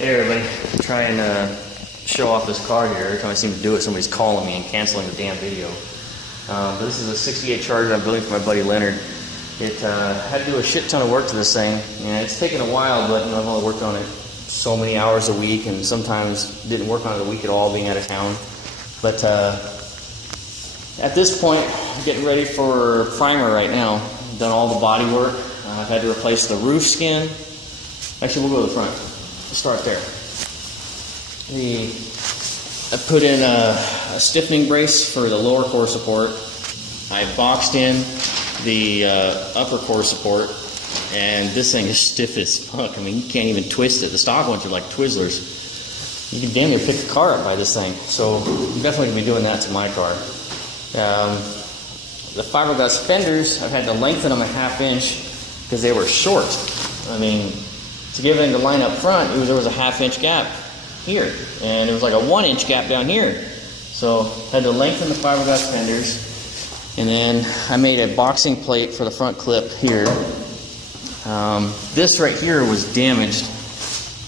Hey everybody, try and show off this car here. Every time I seem to do it, somebody's calling me and canceling the damn video. But this is a 68 Charger I'm building for my buddy Leonard. It had to do a shit ton of work to this thing, and it's taken a while, but I've only worked on it so many hours a week, and sometimes didn't work on it a week at all being out of town. But at this point, I'm getting ready for primer right now. I've done all the body work. I've had to replace the roof skin. Actually, we'll go to the front. Let's start there. I put in a stiffening brace for the lower core support. I boxed in the upper core support, and this thing is stiff as fuck. I mean, you can't even twist it. The stock ones are like Twizzlers. You can damn near pick a car up by this thing. So I'm definitely going to be doing that to my car. The fiberglass fenders, I've had to lengthen them a ½ inch because they were short. I mean, to give it to line up front, there was a ½ inch gap here, and it was like a 1 inch gap down here. So I had to lengthen the fiberglass fenders, and then I made a boxing plate for the front clip here. This right here was damaged.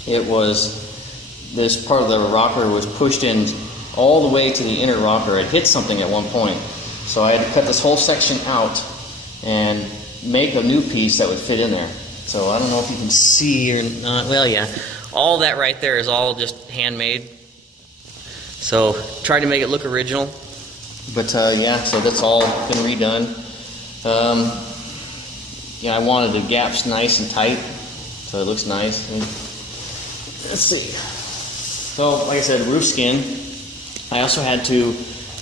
This part of the rocker was pushed in all the way to the inner rocker. It hit something at one point, so I had to cut this whole section out and make a new piece that would fit in there. So I don't know if you can see or not. Well, yeah, all that right there is all just handmade. So tried to make it look original, but yeah, so that's all been redone. Yeah, I wanted the gaps nice and tight, so it looks nice. Let's see. So, like I said, roof skin. I also had to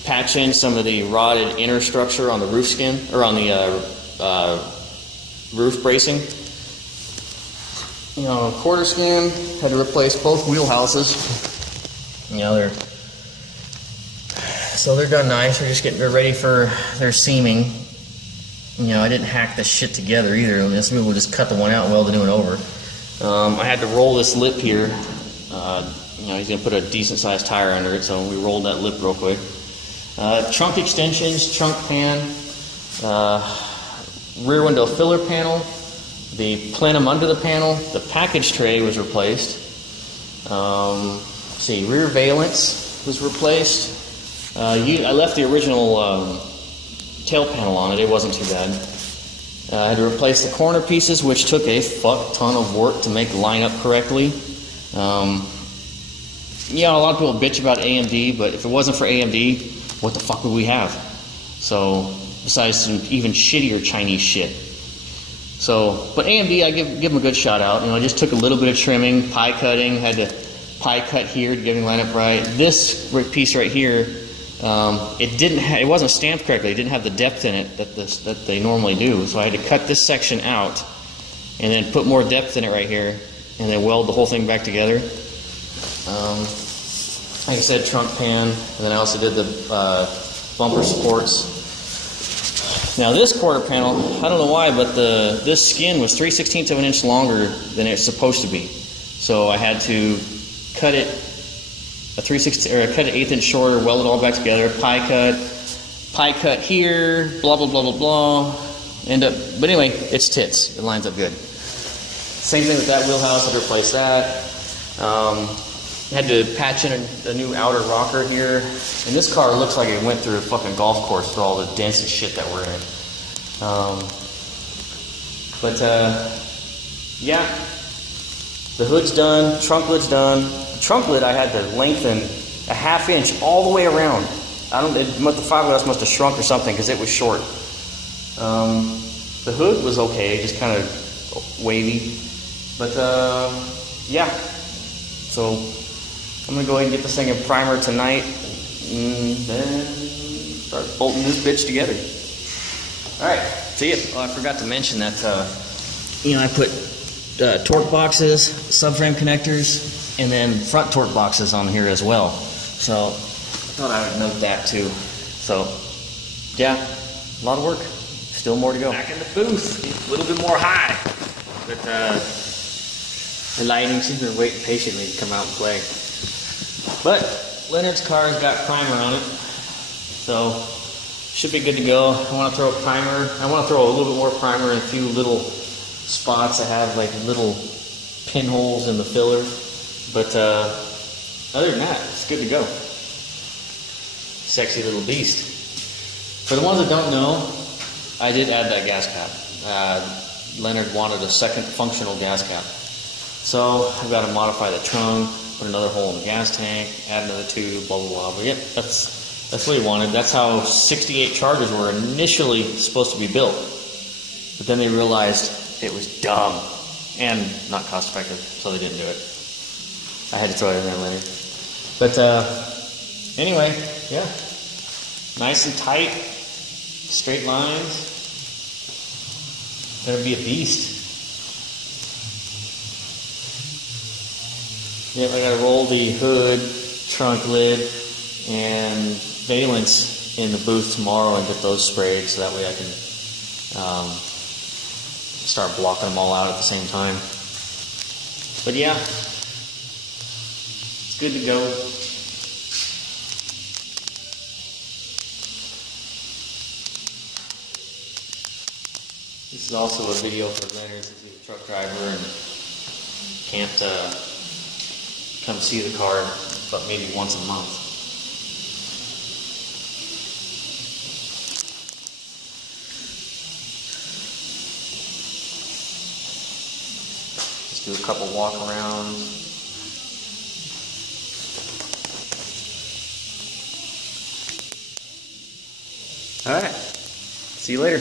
patch in some of the rotted inner structure on the roof skin, or on the roof bracing. You know, quarter skin, had to replace both wheelhouses. You know, they're done nice. They're ready for their seaming. You know, I didn't hack this shit together either. Some people just cut the one out and weld the new one over. I had to roll this lip here. You know, he's gonna put a decent sized tire under it, so we rolled that lip real quick. Trunk extensions, trunk pan, rear window filler panel, the plenum under the panel, the package tray was replaced. Let's see, rear valance was replaced. I left the original tail panel on it. It wasn't too bad. I had to replace the corner pieces, which took a fuck ton of work to make line up correctly. Yeah, a lot of people bitch about AMD, but if it wasn't for AMD, what the fuck would we have? So, besides some even shittier Chinese shit. So, but AMD, I give them a good shout out. You know, I just took a little bit of trimming, pie cutting, had to pie cut here to get it line up right. This piece right here, it wasn't stamped correctly. It didn't have the depth in it that they normally do. So I had to cut this section out and then put more depth in it right here, and then weld the whole thing back together. Like I said, trunk pan, and then I also did the bumper supports. Now this quarter panel, I don't know why, but this skin was 3/16 of an inch longer than it's supposed to be. So I had to cut it cut it 1/8 inch shorter, weld it all back together, pie cut here, blah blah blah blah blah. But anyway, it's tits. It lines up good. Same thing with that wheelhouse. I had to replace that. Had to patch in a new outer rocker here. And this car looks like it went through a fucking golf course for all the dents and shit that were in it. Yeah. The hood's done. Trunk lid's done. The trunk lid I had to lengthen a ½ inch all the way around. The fiberglass must have shrunk or something because it was short. The hood was okay, just kind of wavy. But yeah. So I'm going to go ahead and get this thing in primer tonight, and then start bolting this bitch together. Alright, see ya. Oh, I forgot to mention that, you know, I put torque boxes, subframe connectors, and then front torque boxes on here as well. So I thought I would note that too. So, yeah, a lot of work. Still more to go. Back in the booth, a little bit more high. But the lighting, she's been waiting patiently to come out and play. But Leonard's car's got primer on it, so should be good to go. I want to throw a primer. I want to throw a little bit more primer in a few little spots. I have like little pinholes in the filler But other than that, it's good to go. Sexy little beast. For the ones that don't know, I did add that gas cap. Leonard wanted a second functional gas cap. So I've got to modify the trunk, put another hole in the gas tank, add another tube, blah, blah, blah. But yeah, that's what he wanted. That's how 68 Chargers were initially supposed to be built. But then they realized it was dumb and not cost effective, so they didn't do it. I had to throw it in there later. But anyway, yeah. Nice and tight, straight lines. Gonna be a beast. Yep, I gotta roll the hood, trunk lid, and valence in the booth tomorrow and get those sprayed so that way I can start blocking them all out at the same time. But yeah, it's good to go. This is also a video for Leonard since he's a truck driver and can't come see the car but maybe once a month. Just do a couple walk arounds. Alright, see you later.